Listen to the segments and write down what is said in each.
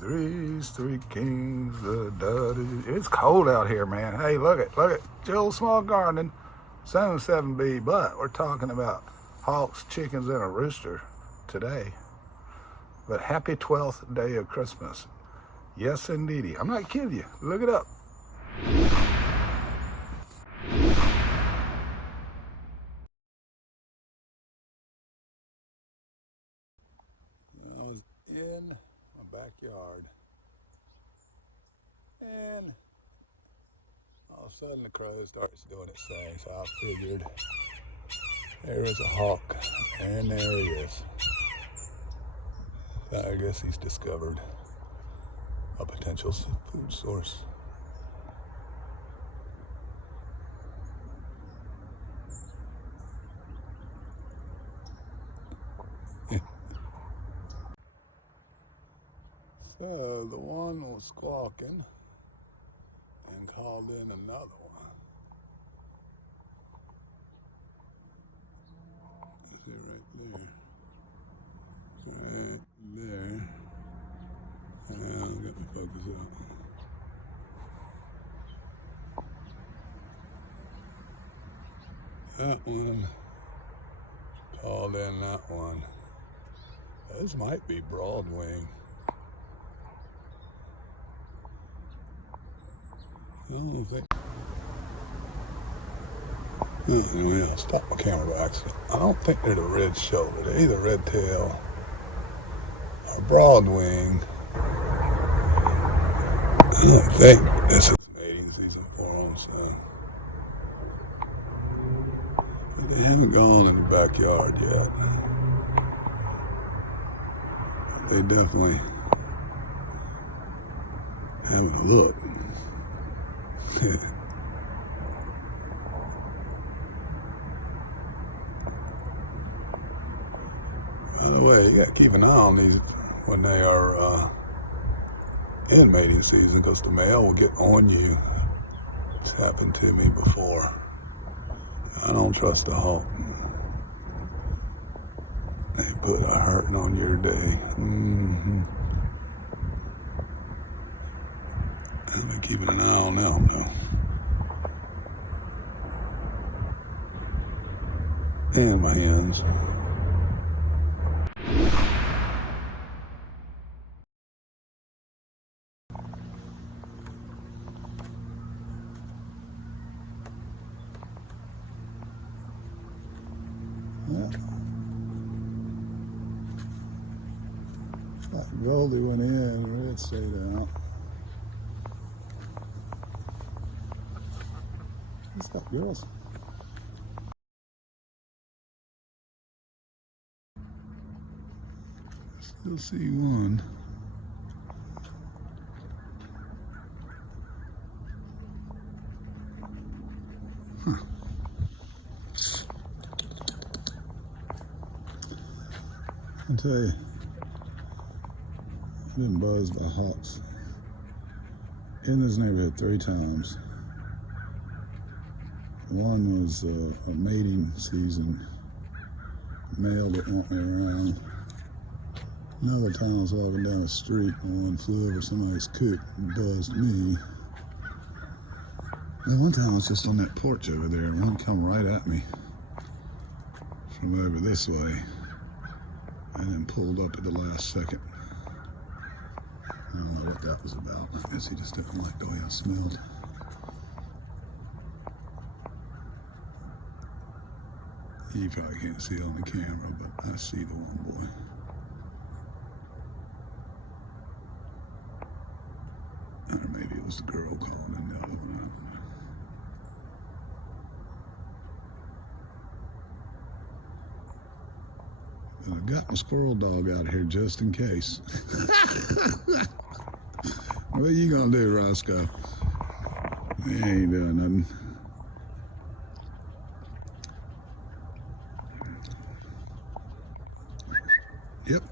Three kings, it's cold out here, man. Hey, look at Jules Small Gardening, 7B, but we're talking about hawks, chickens, and a rooster today. But happy 12th day of Christmas. Yes, indeedy. I'm not kidding you. Look it up. I was in my backyard, and all of a sudden the crow starts doing its thing, so I figured there is a hawk, and there he is. I guess he's discovered a potential food source. So the one was squawking and called in another one. Is it right there? Right there. I'll get the focus out. That one called in that one. This might be broadwing. I don't think. Anyway, I'll stop my camera by accident. I don't think they're the red shoulder. They're either red tail or broadwing. I think this is mating season for them, so. But they haven't gone in the backyard yet. They definitely haven't looked. By the way, you gotta keep an eye on these when they are in mating season, because the male will get on you. It's happened to me before. I don't trust a hawk. They put a hurting on your day. I've been keeping an eye on them though. And my hens. Yeah. That Goldie went in, red stayed out. What's up, girls? Still see one. Huh. I'll tell you, I've been buzzed by hawks in this neighborhood 3 times. One was a mating season, male that won't me around. Another time I was walking down the street and one flew over somebody's coop and buzzed me. And one time I was just on that porch over there and one come right at me from over this way and then pulled up at the last second. I don't know what that was about. I guess he just didn't like the way I smelled. You probably can't see it on the camera, but I see the one boy. Or maybe it was the girl calling in the other one, I don't know. But I got my squirrel dog out here just in case. What are you gonna do, Roscoe? He ain't doing nothing. Yep.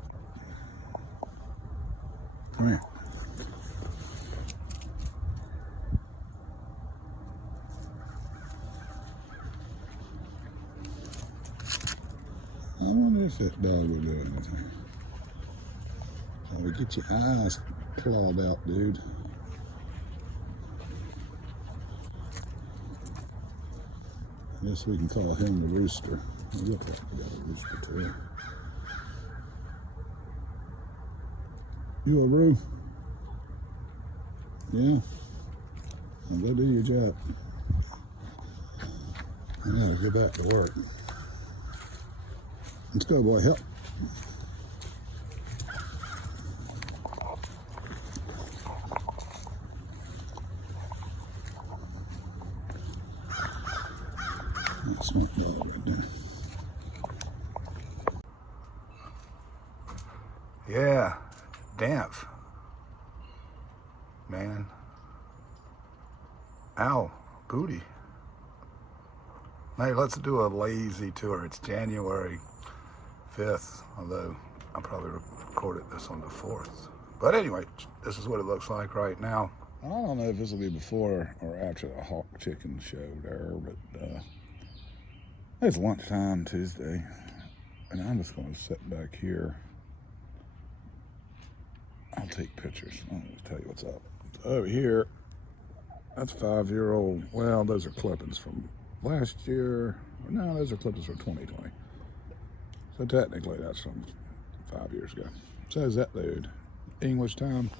Come here. I wonder if that dog will do anything. Try to get your eyes clawed out dude. I guess we can call him the Rooster. He looks like we got a rooster too. You a Roo? Yeah? Well, go do your job. I gotta get back to work. Let's go, boy. Help. That's smart dog right there. Yeah, damp. Man. Ow, booty. Hey, let's do a lazy tour. It's January 5th, although I'll probably recorded this on the 4th. But anyway, this is what it looks like right now. I don't know if this will be before or after the hawk chicken show there, but it's lunchtime Tuesday, and I'm just going to sit back here. I'll take pictures. I'll just tell you what's up. Over here, that's 5-year-old. Well, those are clippings from last year. No, those are clippings from 2020. So technically, that's from 5 years ago. So is that dude. English time.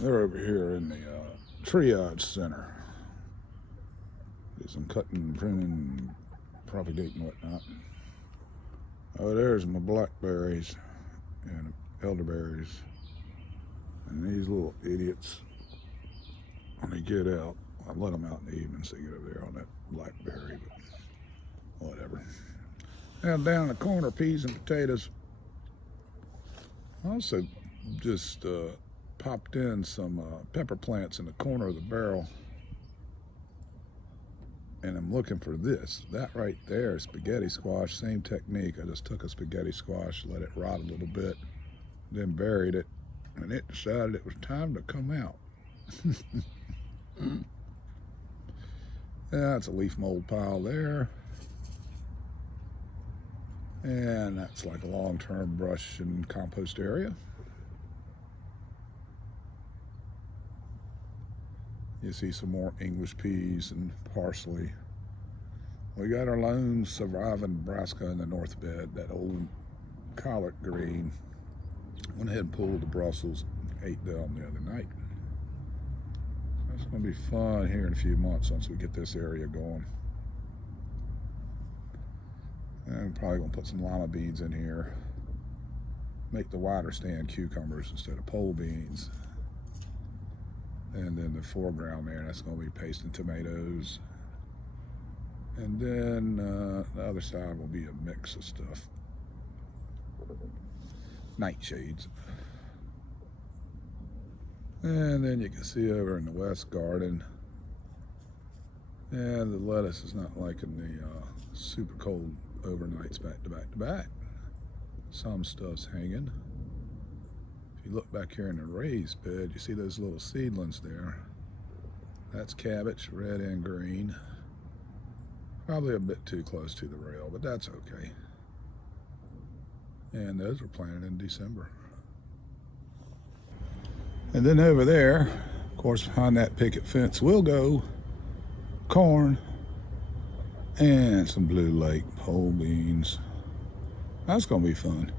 They're over here in the triage center. Do some cutting, pruning, propagating, whatnot. Oh, there's my blackberries and elderberries. And these little idiots, when they get out, I let them out in the evening so you get over there on that blackberry, but whatever. And down in the corner, peas and potatoes. I also just popped in some pepper plants in the corner of the barrel. And I'm looking for this. That right there, spaghetti squash, same technique. I just took a spaghetti squash, let it rot a little bit, then buried it, and it decided it was time to come out. Yeah, that's a leaf mold pile there. And that's like a long-term brush and compost area. You see some more English peas and parsley. We got our lone surviving brassica in the north bed, that old collard green. Went ahead and pulled the Brussels, ate them the other night. It's going to be fun here in a few months once we get this area going. And I'm probably going to put some lima beans in here. Make the wider stand cucumbers instead of pole beans. And then the foreground there, that's going to be pasting tomatoes. And then the other side will be a mix of stuff. Nightshades. And then you can see over in the west garden. And the lettuce is not liking the super cold overnights back to back to back. Some stuff's hanging. If you look back here in the raised bed, you see those little seedlings there. That's cabbage, red and green. Probably a bit too close to the rail, but that's okay. And those were planted in December. And then over there, of course, behind that picket fence will go corn and some blue lake pole beans. That's gonna be fun.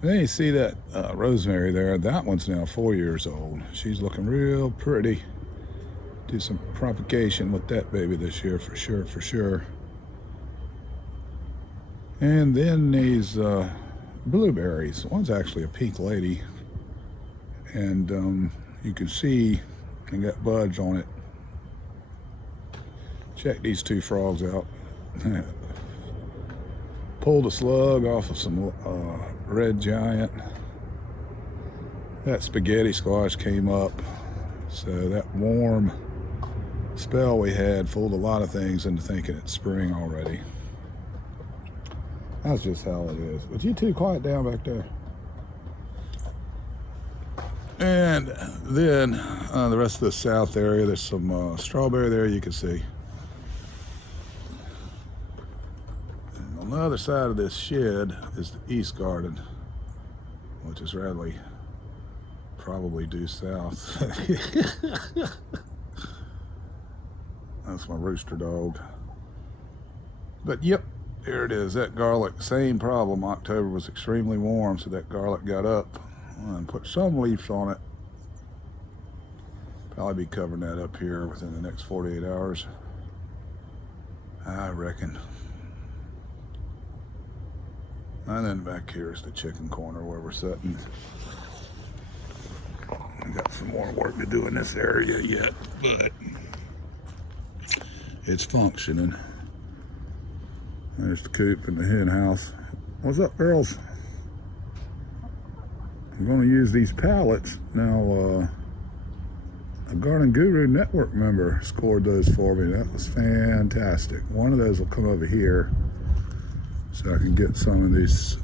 And then you see that rosemary there. That one's now 4 years old. She's looking real pretty. Do some propagation with that baby this year for sure, for sure. And then these blueberries. One's actually a pink lady. And you can see I got buds on it. Check these two frogs out. Pulled a slug off of some red giant. That spaghetti squash came up. So that warm spell we had fooled a lot of things into thinking it's spring already. That's just how it is. But you two quiet down back there. And then the rest of the south area, there's some strawberry there you can see. And on the other side of this shed is the east garden, which is really probably due south. That's my Rooster dog. But yep, there it is. That garlic, same problem. October was extremely warm, so that garlic got up and put some leaves on it. Probably be covering that up here within the next 48 hours, I reckon. And then back here is the chicken corner where we're sitting. We got some more work to do in this area yet, but it's functioning. There's the coop and the hen house. What's up, girls? I'm going to use these pallets. Now, a Garden Guru Network member scored those for me. That was fantastic. One of those will come over here so I can get some of these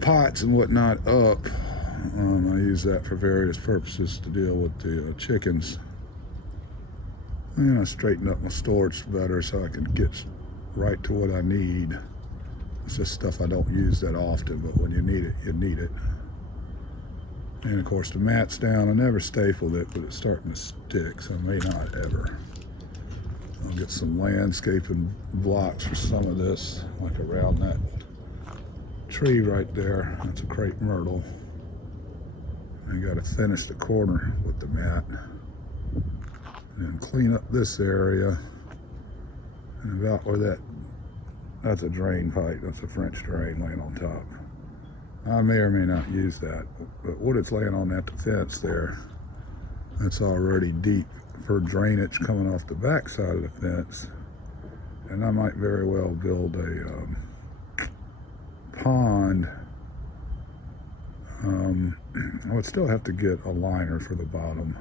pots and whatnot up. I use that for various purposes to deal with the chickens. And I straightened up my storage better so I can get right to what I need. It's just stuff I don't use that often, but when you need it, you need it. And of course the mat's down. I never stapled it, but it's starting to stick, so I may not ever. I'll get some landscaping blocks for some of this, like around that tree right there. That's a crepe myrtle. I got to finish the corner with the mat. And clean up this area. And about where that's a drain pipe. That's a French drain laying on top. I may or may not use that, but what it's laying on at the fence there, that's already deep for drainage coming off the back side of the fence. And I might very well build a pond. I would still have to get a liner for the bottom.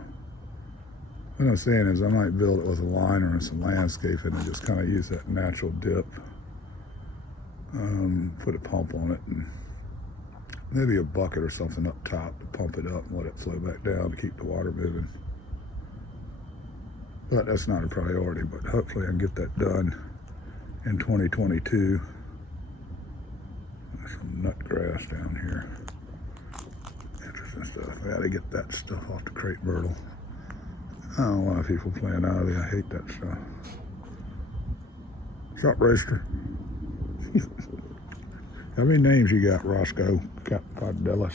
What I'm saying is I might build it with a liner and some landscaping and just kind of use that natural dip. Put a pump on it and maybe a bucket or something up top to pump it up and let it flow back down to keep the water moving. But that's not a priority, but hopefully I can get that done in 2022. There's some nut grass down here. Interesting stuff. I gotta get that stuff off the crepe myrtle. I don't want people playing ivy. I hate that stuff. What's up, Rooster? How many names you got, Roscoe? Cardelis.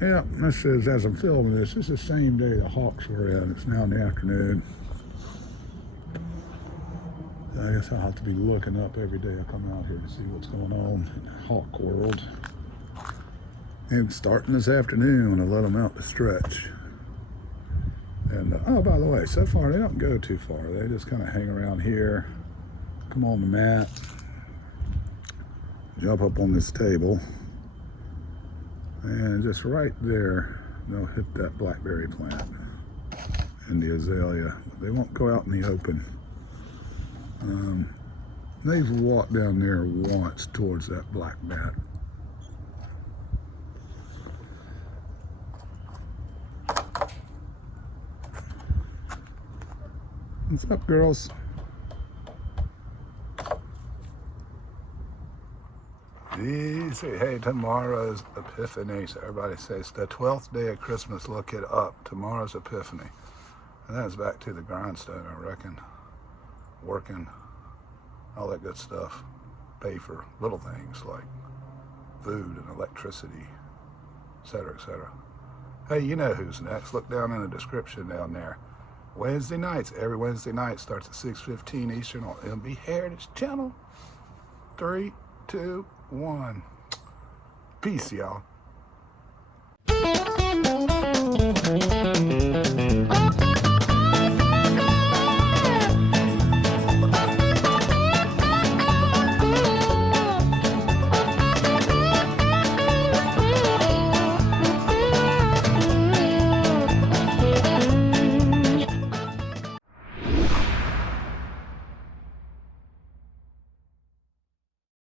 Yeah, this is, as I'm filming this is the same day the hawks were in. It's now in the afternoon. I guess I'll have to be looking up every day I come out here to see what's going on in the hawk world. And starting this afternoon, I let them out to stretch. And, oh, by the way, so far they don't go too far. They just kind of hang around here, come on the mat, jump up on this table, and just right there, they'll hit that blackberry plant and the azalea. They won't go out in the open. They've walked down there once towards that black mat. What's up, girls? Easy. Hey, tomorrow's Epiphany. So everybody says the 12th day of Christmas. Look it up. Tomorrow's Epiphany. And then it's back to the grindstone, I reckon. Working, all that good stuff. Pay for little things like food and electricity, etc., etc. Hey, you know who's next. Look down in the description down there. Wednesday nights, every Wednesday night starts at 6:15 Eastern on MB Heritage Channel. 3, 2, 1. Peace, y'all.